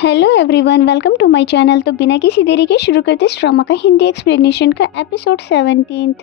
Hello everyone, welcome to my channel. तो बिना किसी देरी के शुरू करते इस ड्रामा का हिंदी एक्सप्लेनेशन का एपिसोड 17।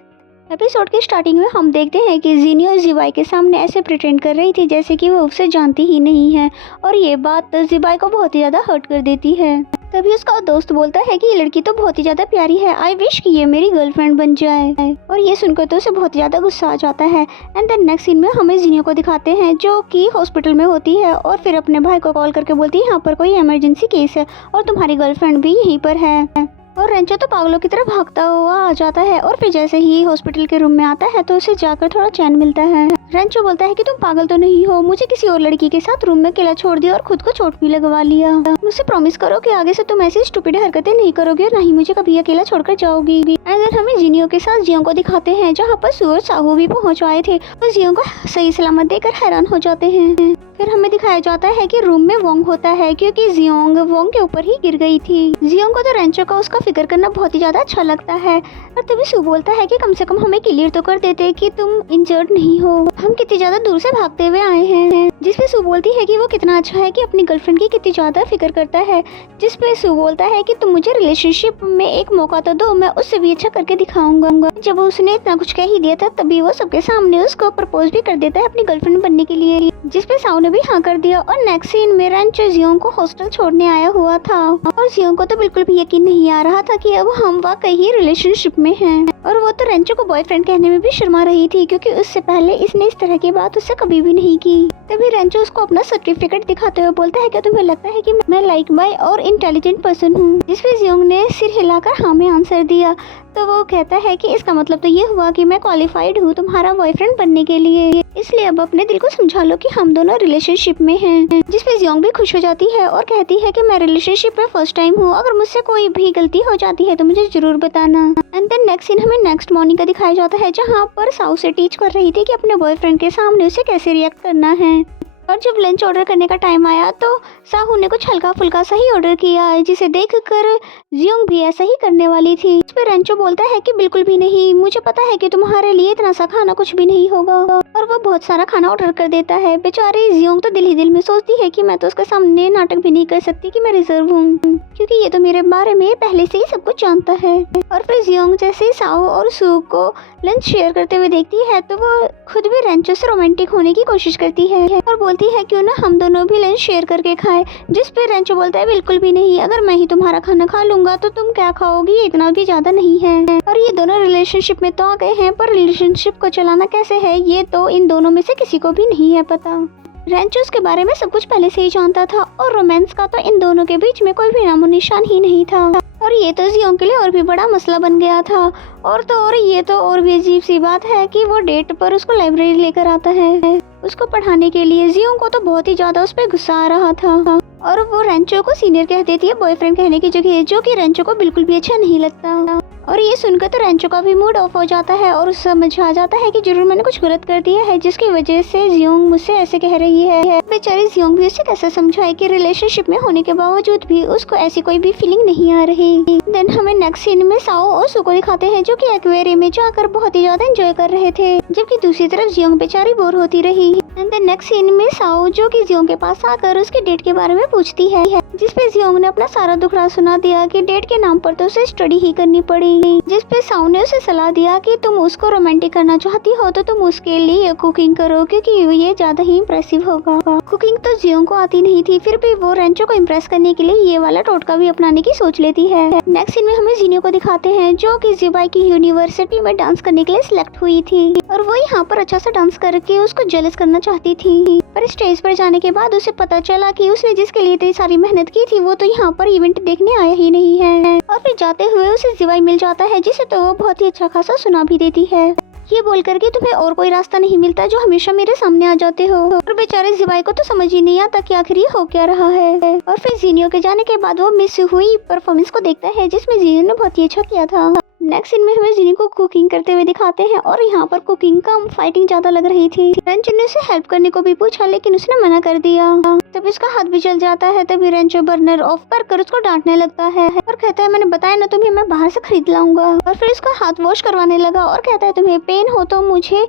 एपिसोड के स्टार्टिंग में हम देखते हैं कि जीनी और जीवाई के सामने ऐसे प्रिटेंड कर रही थी जैसे कि वो उसे जानती ही नहीं है, और ये बात जीवाई को बहुत ही ज़्यादा हर्ट कर देती है। तभी उसका दोस्त बोलता है कि ये लड़की तो बहुत ही ज़्यादा प्यारी है, आई विश कि ये मेरी गर्लफ्रेंड बन जाए। और ये सुनकर तो उसे बहुत ही ज़्यादा गुस्सा आ जाता है। एंड देन नेक्स्ट सीन में हमें जीनियो को दिखाते हैं जो कि हॉस्पिटल में होती है, और फिर अपने भाई को कॉल करके बोलती है यहाँ पर कोई इमरजेंसी केस है और तुम्हारी गर्लफ्रेंड भी यहीं पर है। और रेंचो तो पागलों की तरह भागता हुआ आ जाता है, और फिर जैसे ही हॉस्पिटल के रूम में आता है तो उसे जाकर थोड़ा चैन मिलता है। रेंचो बोलता है कि तुम पागल तो नहीं हो, मुझे किसी और लड़की के साथ रूम में अकेला छोड़ दिया और खुद को चोट भी लगवा लिया। मुझसे प्रॉमिस करो कि आगे से तुम ऐसी स्टूपिड हरकतें नहीं करोगे और ना ही मुझे कभी अकेला छोड़कर जाओगी। अगर हमें जीनियो के साथ जियोंग को दिखाते हैं जहाँ पर सू और साहू भी पहुँच आए थे, और जियोंग को सही सलामत देकर हैरान हो जाते हैं। फिर हमें दिखाया जाता है कि रूम में वोंग होता है क्योंकि जियोंग वोंग के ऊपर ही गिर गई थी। जियोंग को तो रेंचो का उसका फिक्र करना बहुत ही ज्यादा अच्छा लगता है, और तभी सू बोलता है कि कम से कम हमें क्लियर तो कर देते कि तुम इंजर्ड नहीं हो, हम कितनी ज्यादा दूर से भागते हुए आए हैं। जिसपे सू बोलती है कि वो कितना अच्छा है कि अपनी गर्लफ्रेंड की कितनी ज्यादा फिक्र करता है। जिसपे सू बोलता है कि तुम मुझे रिलेशनशिप में एक मौका तो दो, मैं उससे भी अच्छा करके दिखाऊंगा। जब उसने इतना कुछ कह ही दिया था तभी वो सबके सामने उसको प्रपोज भी कर देता है अपनी गर्लफ्रेंड बनने के लिए, जिसपे साउ ने भी हाँ कर दिया। और नेक्स्ट सीन में रेंचो जियोंग को हॉस्टल छोड़ने आया हुआ था, और जियोंग को तो बिल्कुल भी यकीन नहीं आ रहा था कि अब हम वाकई ही रिलेशनशिप में हैं। और वो तो रेंचो को बॉयफ्रेंड कहने में भी शर्मा रही थी क्योंकि उससे पहले इसने इस तरह की बात उससे कभी भी नहीं की। तभी रेंचो उसको अपना सर्टिफिकेट दिखाते हुए बोलता है कि तुम्हें लगता है कि मैं लाइक बाय और इंटेलिजेंट पर्सन हूँ। जिसपे जियोंग ने सिर हिलाकर हाँ में आंसर दिया। तो वो कहता है कि इसका मतलब तो ये हुआ कि मैं क्वालिफाइड हूँ तुम्हारा बॉयफ्रेंड बनने के लिए, इसलिए अब अपने दिल को समझा लो कि हम दोनों रिलेशनशिप में हैं। जिसपे जियोंग भी खुश हो जाती है और कहती है कि मैं रिलेशनशिप में फर्स्ट टाइम हूँ, अगर मुझसे कोई भी गलती हो जाती है तो मुझे जरूर बताना। एंड देन नेक्स्ट सीन हमें नेक्स्ट मॉर्निंग का दिखाया जाता है जहाँ पर साउ से टीच कर रही थी कि अपने बॉयफ्रेंड के सामने उसे कैसे रिएक्ट करना है। और जब लंच ऑर्डर करने का टाइम आया तो साहू ने कुछ हल्का फुल्का सा ही ऑर्डर किया, जिसे देखकर जियोंग भी ऐसा ही करने वाली थी। इस पर रेंचो बोलता है कि बिल्कुल भी नहीं, मुझे पता है कि तुम्हारे लिए इतना सा खाना कुछ भी नहीं होगा, और वो बहुत सारा खाना ऑर्डर कर देता है। बेचारी जियोंग तो दिल ही दिल में सोचती है कि मैं तो उसके सामने नाटक भी नहीं कर सकती कि मैं रिजर्व हूँ, क्योंकि ये तो मेरे बारे में पहले से ही सब कुछ जानता है। और फिर जियोंग जैसे साहू और सू को लंच शेयर करते हुए देखती है तो वो खुद भी रेंचो से रोमांटिक होने की कोशिश करती है और बोलती है क्यों ना हम दोनों भी लंच शेयर करके खाएं। जिस पे रेंचो बोलता है बिल्कुल भी नहीं, अगर मैं ही तुम्हारा खाना खा लूंगा तो तुम क्या खाओगी, ये इतना भी ज्यादा नहीं है। और ये दोनों रिलेशनशिप में तो आ गए हैं, पर रिलेशनशिप को चलाना कैसे है ये तो इन दोनों में से किसी को भी नहीं है पता। रेंचो उसके बारे में सब कुछ पहले से ही जानता था, और रोमांस का तो इन दोनों के बीच में कोई भी नामो निशान ही नहीं था। और ये तो जियोंग के लिए और भी बड़ा मसला बन गया था। और ये तो और भी अजीब सी बात है कि वो डेट पर उसको लाइब्रेरी लेकर आता है उसको पढ़ाने के लिए। जियोंग को तो बहुत ही ज्यादा उस पर गुस्सा आ रहा था, और वो रेंचो को सीनियर कह देती है बॉयफ्रेंड कहने की जगह, जो कि रेंचो को बिल्कुल भी अच्छा नहीं लगता। और ये सुनकर तो रेंचो का भी मूड ऑफ हो जाता है और उसे समझ आ जाता है कि जरूर मैंने कुछ गलत कर दिया है जिसकी वजह से जियोंग मुझसे ऐसे कह रही है। बेचारी जियोंग भी उसे कैसे समझाए कि रिलेशनशिप में होने के बावजूद भी उसको ऐसी कोई भी फीलिंग नहीं आ रही। देन हमें नेक्स्ट सीन में साओ और सू को दिखाते हैं जो कि एक्वेरियम में जाकर बहुत ही ज्यादा एंजॉय कर रहे थे, जबकि दूसरी तरफ जियोंग बेचारी बोर होती रही। एंड देन नेक्स्ट सीन में साओ जो कि जियोंग के पास आकर उसके डेट के बारे में पूछती है, जिसपे जियोंग ने अपना सारा दुखड़ा सुना दिया कि डेट के नाम पर तो उसे स्टडी ही करनी पड़ेगी। जिसपे साउ ने उसे सलाह दिया कि तुम उसको रोमांटिक करना चाहती हो तो तुम उसके लिए कुकिंग करो क्योंकि ये ज्यादा ही इम्प्रेसिव होगा। कुकिंग तो जियोंग को आती नहीं थी, फिर भी वो रेंचो को इम्प्रेस करने के लिए ये वाला टोटका भी अपनाने की सोच लेती है। नेक्स्ट सीन में हमें जिनियो को दिखाते हैं जो कि जिबाई की यूनिवर्सिटी में डांस करने के लिए सिलेक्ट हुई थी, और वो यहाँ पर अच्छा सा डांस करके उसको जेलस करना चाहती थी। पर स्टेज पर जाने के बाद उसे पता चला कि उसने जिसके लिए इतनी सारी मेहनत की थी वो तो यहाँ पर इवेंट देखने आया ही नहीं है। और फिर जाते हुए उसे जिबाई मिल जाता है जिसे तो वो बहुत ही अच्छा खासा सुना भी देती है, ये बोल करके तुम्हें और कोई रास्ता नहीं मिलता जो हमेशा मेरे सामने आ जाते हो। और बेचारे जिबाई को तो समझ ही नहीं आता कि आखिर ये हो क्या रहा है। और फिर जिनियो के जाने के बाद वो मिस हुई परफॉर्मेंस को देखता है जिसमें जिनियो ने बहुत ही अच्छा किया था। नेक्स्ट सीन में हमें जिनी को कुकिंग करते हुए दिखाते हैं, और यहाँ पर कुकिंग का फाइटिंग ज्यादा लग रही थी। रेंचो ने उसे हेल्प करने को भी पूछा लेकिन उसने मना कर दिया। तब इसका हाथ भी जल जाता है। तभी रेंचो बर्नर ऑफ कर उसको डांटने लगता है और कहता है मैंने बताया ना तुम्हें, मैं बाहर से खरीद लाऊंगा। और फिर उसका हाथ वॉश करवाने लगा और कहता है तुम्हें पेन हो तो मुझे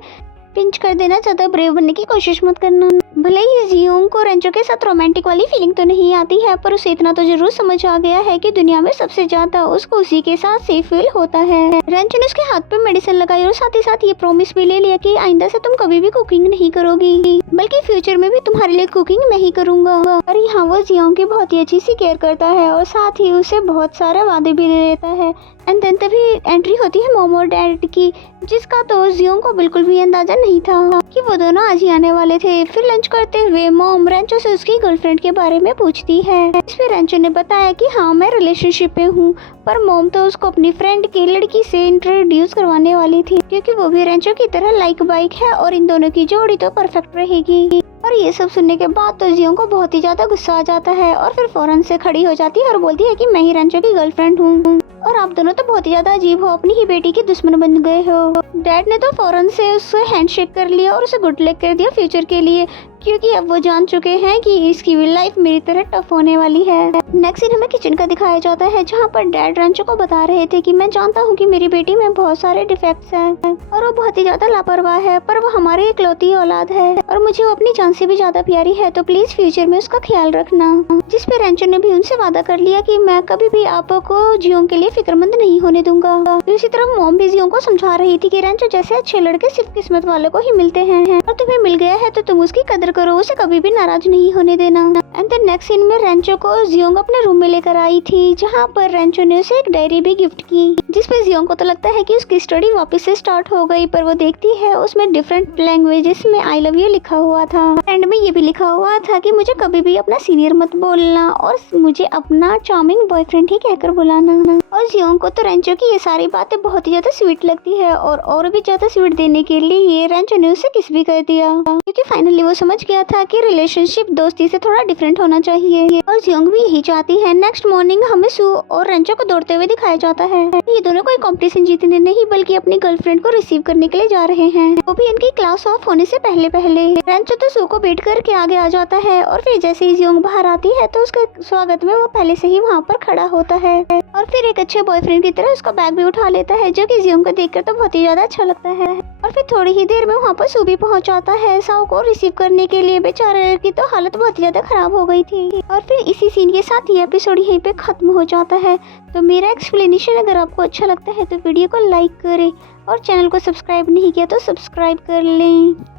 पिंच कर देना, ज्यादा ब्रेव बनने की कोशिश मत करना। भले ही जियोंग को रेंचो के साथ रोमांटिक वाली फीलिंग तो नहीं आती है, पर उसे इतना तो जरूर समझ आ गया है कि दुनिया में सबसे ज्यादा उसको उसी के साथ सेफ फील होता है। रेंचो ने उसके हाथ पे मेडिसिन लगाई और साथ ही साथ ये प्रॉमिस भी ले लिया कि आइंदा से तुम कभी भी कुकिंग नहीं करोगी, बल्कि फ्यूचर में भी तुम्हारे लिए कुकिंग मैं ही करूंगा। और यहाँ वो जियोंग की बहुत ही अच्छी सी केयर करता है और साथ ही उसे बहुत सारे वादे भी ले लेता है। एंड देन तभी एंट्री होती है मॉम और डैड की, जिसका तो जियोंग को बिल्कुल भी अंदाजा नहीं था कि वो दोनों आज ही आने वाले थे। फिर लंच करते हुए मॉम रेंचो से उसकी गर्लफ्रेंड के बारे में पूछती है। इस पे रेंचो ने बताया कि हाँ मैं रिलेशनशिप में हूँ, पर मॉम तो उसको अपनी फ्रेंड की लड़की से इंट्रोड्यूस करवाने वाली थी, क्योंकि वो भी रेंचो की तरह लाइक बाइक है और इन दोनों की जोड़ी तो परफेक्ट रहेगी। और ये सब सुनने के बाद तो जियोंग को बहुत ही ज्यादा गुस्सा आ जाता है और फिर फौरन से खड़ी हो जाती है और बोलती है कि मैं ही रेंचो की गर्लफ्रेंड हूँ और आप दोनों तो बहुत ही ज्यादा अजीब हो, अपनी ही बेटी की दुश्मन बन गए हो। डैड ने तो फौरन से उससे हैंडशेक कर लिया और उसे गुड लक कर दिया फ्यूचर के लिए, क्योंकि अब वो जान चुके हैं कि इसकी भी लाइफ मेरी तरह टफ होने वाली है। नेक्स्ट सीन हमें किचन का दिखाया जाता है, जहाँ पर डैड रेंचो को बता रहे थे कि मैं जानता हूँ कि मेरी बेटी में बहुत सारे डिफेक्ट्स हैं और वो बहुत ही ज्यादा लापरवाह है, पर वो हमारी इकलौती औलाद है और मुझे वो अपनी जान से भी ज्यादा प्यारी है, तो प्लीज फ्यूचर में उसका ख्याल रखना। जिस पे रेंचो ने भी उनसे वादा कर लिया कि मैं कभी भी आपको जियोंग के लिए फिक्रमंद नहीं होने दूंगा। दूसरी तरफ मॉम भी जियोंग को समझा रही थी कि रेंचो जैसे अच्छे लड़के सिर्फ किस्मत वालों को ही मिलते हैं और तुम्हें मिल गया है तो तुम उसकी कदर करो, उसे कभी भी नाराज नहीं होने देना। एंड देन नेक्स्ट सीन में रेंचो को जियोंग अपने रूम में लेकर आई थी, जहाँ पर रेंचो ने उसे एक डायरी भी गिफ्ट की, जिसपे जियोंग को तो लगता है कि उसकी स्टडी वापस से स्टार्ट हो गई, पर वो देखती है उसमें डिफरेंट लैंग्वेजेस में आई लव यू लिखा हुआ था। एंड में ये भी लिखा हुआ था कि मुझे कभी भी अपना सीनियर मत बोलना और मुझे अपना चार्मिंग बॉयफ्रेंड ही कहकर बुलाना। और जियोंग को तो रेंचो की ये सारी बातें बहुत ही ज्यादा स्वीट लगती है और भी ज्यादा स्वीट देने के लिए ये रेंचो ने उसे किस भी कर दिया, क्योंकि फाइनली वो समझ गया था कि रिलेशनशिप दोस्ती से थोड़ा डिफरेंट होना चाहिए और जियोंग भी यही चाहती है। नेक्स्ट मॉर्निंग हमें सू और रेंचो को दौड़ते हुए दिखाया जाता है। ये दोनों कोई कंपटीशन जीतने नहीं बल्कि अपनी गर्लफ्रेंड को रिसीव करने के लिए जा रहे हैं, वो भी इनकी क्लास ऑफ होने से पहले पहले। रेंचो तो सू को बेट करके आगे आ जाता है और फिर जैसे ही जियोंग बाहर आती है तो उसके स्वागत में वो पहले से ही वहाँ पर खड़ा होता है और फिर एक अच्छे बॉयफ्रेंड की तरह उसका बैग भी उठा लेता है, जो कि जियोंग को देखकर तो बहुत ही ज्यादा अच्छा लगता है। और फिर थोड़ी ही देर में वहाँ पर सू भी पहुँच जाता है साओ को रिसीव करने के लिए। बेचारे की तो हालत बहुत ही ज्यादा खराब हो गई थी। और फिर इसी सीन के साथ ये एपिसोड यहीं पे खत्म हो जाता है। तो मेरा एक्सप्लेनेशन अगर आपको अच्छा लगता है तो वीडियो को लाइक करें और चैनल को सब्सक्राइब नहीं किया तो सब्सक्राइब कर लें।